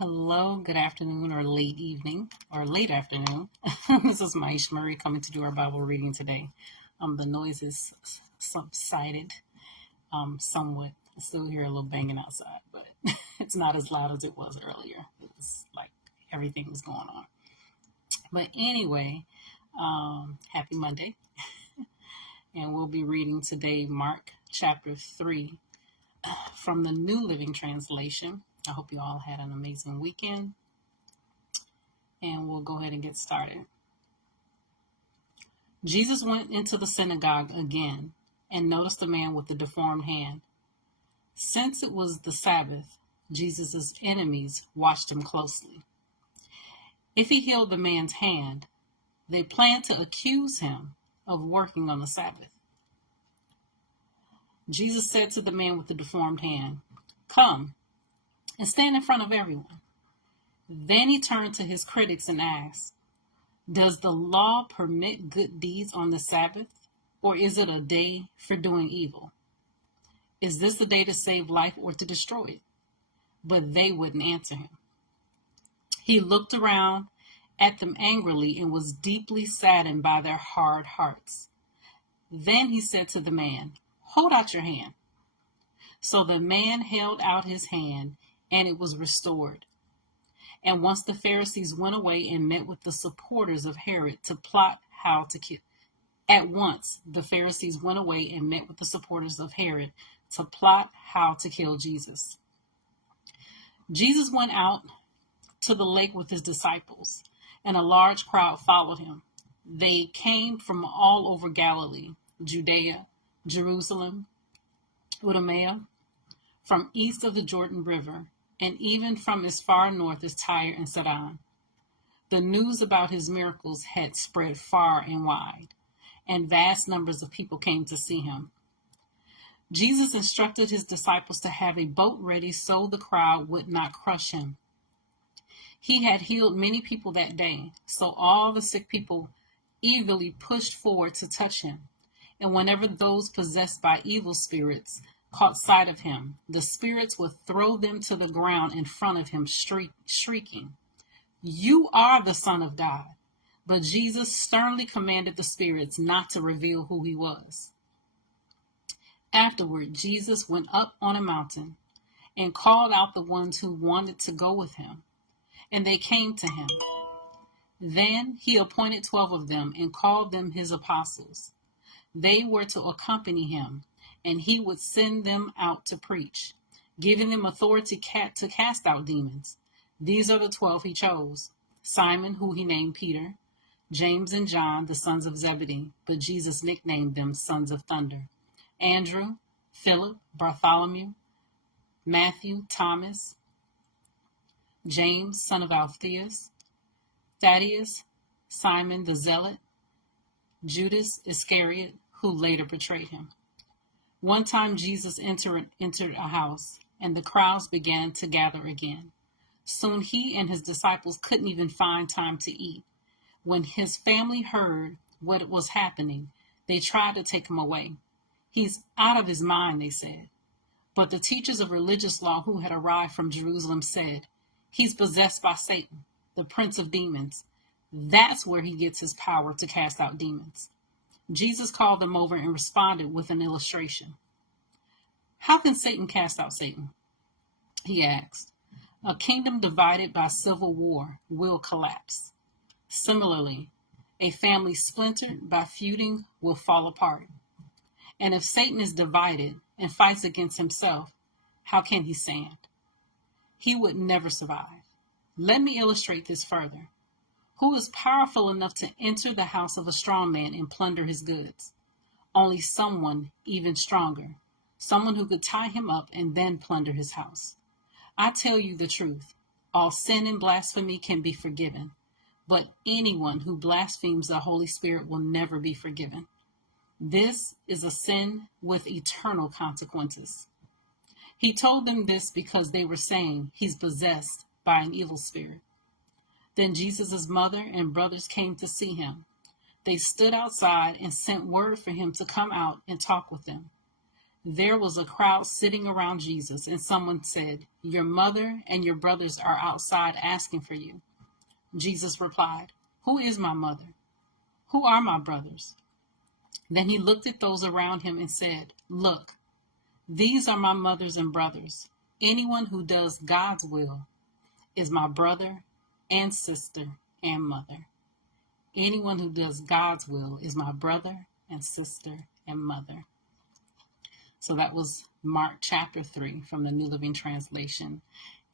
Hello, good afternoon or late evening or late afternoon. This is Myesha coming to do our Bible reading today. The noise is subsided somewhat. I still hear a little banging outside, but it's not as loud as it was earlier. It's like everything was going on. But anyway, happy Monday. And we'll be reading today Mark chapter 3 from the New Living Translation. I hope you all had an amazing weekend. And we'll go ahead and get started. Jesus went into the synagogue again and noticed a man with a deformed hand. Since it was the Sabbath, Jesus' enemies watched him closely. If he healed the man's hand, they planned to accuse him of working on the Sabbath. Jesus said to the man with the deformed hand, "Come and stand in front of everyone." Then he turned to his critics and asked, "Does the law permit good deeds on the Sabbath, or is it a day for doing evil? Is this the day to save life or to destroy it?" But they wouldn't answer him. He looked around at them angrily and was deeply saddened by their hard hearts. Then he said to the man, "Hold out your hand." So the man held out his hand, and it was restored. And once the Pharisees went away and met with the supporters of Herod to plot how to kill. At once the Pharisees went away and met with the supporters of Herod to plot how to kill Jesus. Jesus went out to the lake with his disciples, and a large crowd followed him. They came from all over Galilee, Judea, Jerusalem, Idumea, from east of the Jordan River, and even from as far north as Tyre and Sidon. The news about his miracles had spread far and wide, and vast numbers of people came to see him. Jesus instructed his disciples to have a boat ready so the crowd would not crush him. He had healed many people that day, so all the sick people eagerly pushed forward to touch him. And whenever those possessed by evil spirits caught sight of him, the spirits would throw them to the ground in front of him, shrieking, "You are the Son of God." But Jesus sternly commanded the spirits not to reveal who he was. Afterward, Jesus went up on a mountain and called out the ones who wanted to go with him, and they came to him. Then he appointed 12 of them and called them his apostles. They were to accompany him, and he would send them out to preach, giving them authority to cast out demons. These are the 12 he chose: Simon, who he named Peter, James and John, the sons of Zebedee, but Jesus nicknamed them sons of thunder, Andrew, Philip, Bartholomew, Matthew, Thomas, James, son of Alphaeus, Thaddeus, Simon the Zealot, Judas Iscariot, who later betrayed him. One time Jesus entered a house, and the crowds began to gather again. Soon he and his disciples couldn't even find time to eat. When his family heard what was happening, they tried to take him away. "He's out of his mind," they said. But the teachers of religious law who had arrived from Jerusalem said, "He's possessed by Satan, the prince of demons. That's where he gets his power to cast out demons." Jesus called them over and responded with an illustration. "How can Satan cast out Satan?" he asked. "A kingdom divided by civil war will collapse. Similarly, a family splintered by feuding will fall apart. And if Satan is divided and fights against himself, how can he stand? He would never survive. Let me illustrate this further. Who is powerful enough to enter the house of a strong man and plunder his goods? Only someone even stronger, someone who could tie him up and then plunder his house. I tell you the truth, all sin and blasphemy can be forgiven, but anyone who blasphemes the Holy Spirit will never be forgiven. This is a sin with eternal consequences." He told them this because they were saying he's possessed by an evil spirit. Then Jesus' mother and brothers came to see him. They stood outside and sent word for him to come out and talk with them. There was a crowd sitting around Jesus, and someone said, "Your mother and your brothers are outside asking for you." Jesus replied, "Who is my mother? Who are my brothers?" Then he looked at those around him and said, "Look, these are my mothers and brothers. Anyone who does God's will is my brother and sister and mother." Anyone who does God's will is my brother and sister and mother. So that was Mark chapter 3 from the New Living Translation.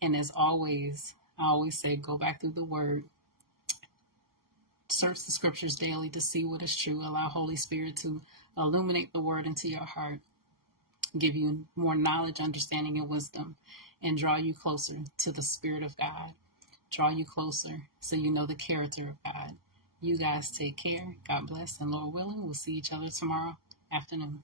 And as always, I always say, go back through the word, search the scriptures daily to see what is true. Allow Holy Spirit to illuminate the word into your heart, give you more knowledge, understanding, and wisdom, and draw you closer to the Spirit of God. Draw you closer so you know the character of God. You guys take care. God bless. And Lord willing, we'll see each other tomorrow afternoon.